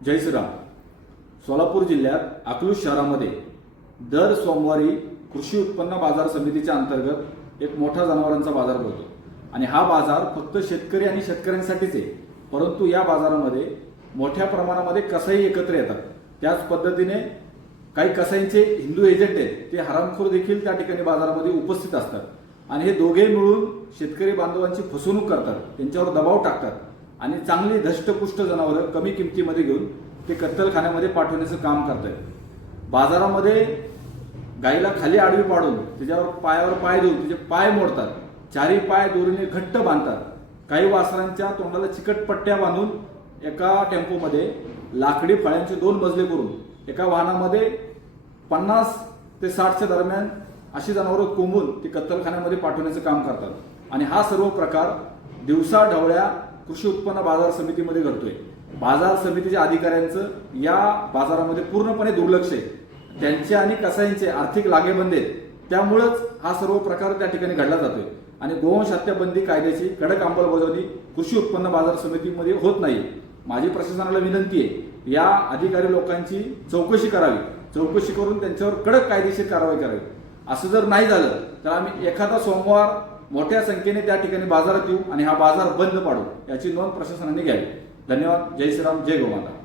जय श्रीराम. सोलापूर जिल्ह्यात अकलूज शहरामध्ये दर सोमवारी कृषी उत्पन्न बाजार समितीच्या अंतर्गत एक मोठा जनावरांचा बाजार भरतो. आणि हा बाजार फक्त शेतकरी आणि शेतकऱ्यांसाठीच आहे परंतु या बाजारामध्ये मोठ्या प्रमाणामध्ये कसाई एकत्र येतात. त्याच पद्धतीने काही कसाईंचे हिंदू एजंट आहेत ते हरामखोर देखील त्या ठिकाणी बाजारामध्ये उपस्थित असतात. आणि हे दोघे मिळून शेतकरी बांधवांची फसवणूक करतात त्यांच्यावर दबाव टाकतात. आणि चांगली धष्टपुष्ट जनावरं कमी किमतीमध्ये घेऊन ते कत्तलखान्यामध्ये पाठवण्याचं काम करतात बाजारामध्ये गाईला खाली आडवी पाडून त्याच्यावर पायावर पाय देऊन त्याचे पाय मोडतात. चारी पाय दोरीने घट्ट बांधतात. काही वासरांच्या तोंडाला चिकट पट्ट्या बांधून एका टेम्पोमध्ये लाकडी फळ्यांचे दोन मजले करून एका वाहनामध्ये पन्नास ते साठच्या दरम्यान अशी जनावरं कोंबून ती कत्तलखान्यामध्ये पाठवण्याचं काम करतात. आणि हा सर्व प्रकार दिवसा ढवळ्या कृषी उत्पन्न बाजार समितीमध्ये करतोय. बाजार समितीच्या अधिकाऱ्यांचं या बाजारामध्ये पूर्णपणे दुर्लक्ष आहे. त्यांचे आणि कसाईंचे आर्थिक लागेबंद आहेत. त्यामुळंच हा सर्व प्रकार त्या ठिकाणी घडला जातोय. आणि गोवंश हत्याबंदी कायद्याची कडक अंमलबजावणी कृषी उत्पन्न बाजार समितीमध्ये होत नाही. माझी प्रशासनाला विनंती आहे या अधिकारी लोकांची चौकशी करावी. चौकशी करून त्यांच्यावर कडक कायदेशीर कारवाई करावी. असं जर नाही झालं तर आम्ही एखादा सोमवार मोठ्या संख्येने त्या ठिकाणी बाजारात येऊ आणि हा बाजार बंद पाडू याची नोंद प्रशासनाने घ्यावी. धन्यवाद. जय श्रीराम. जय गोमाता.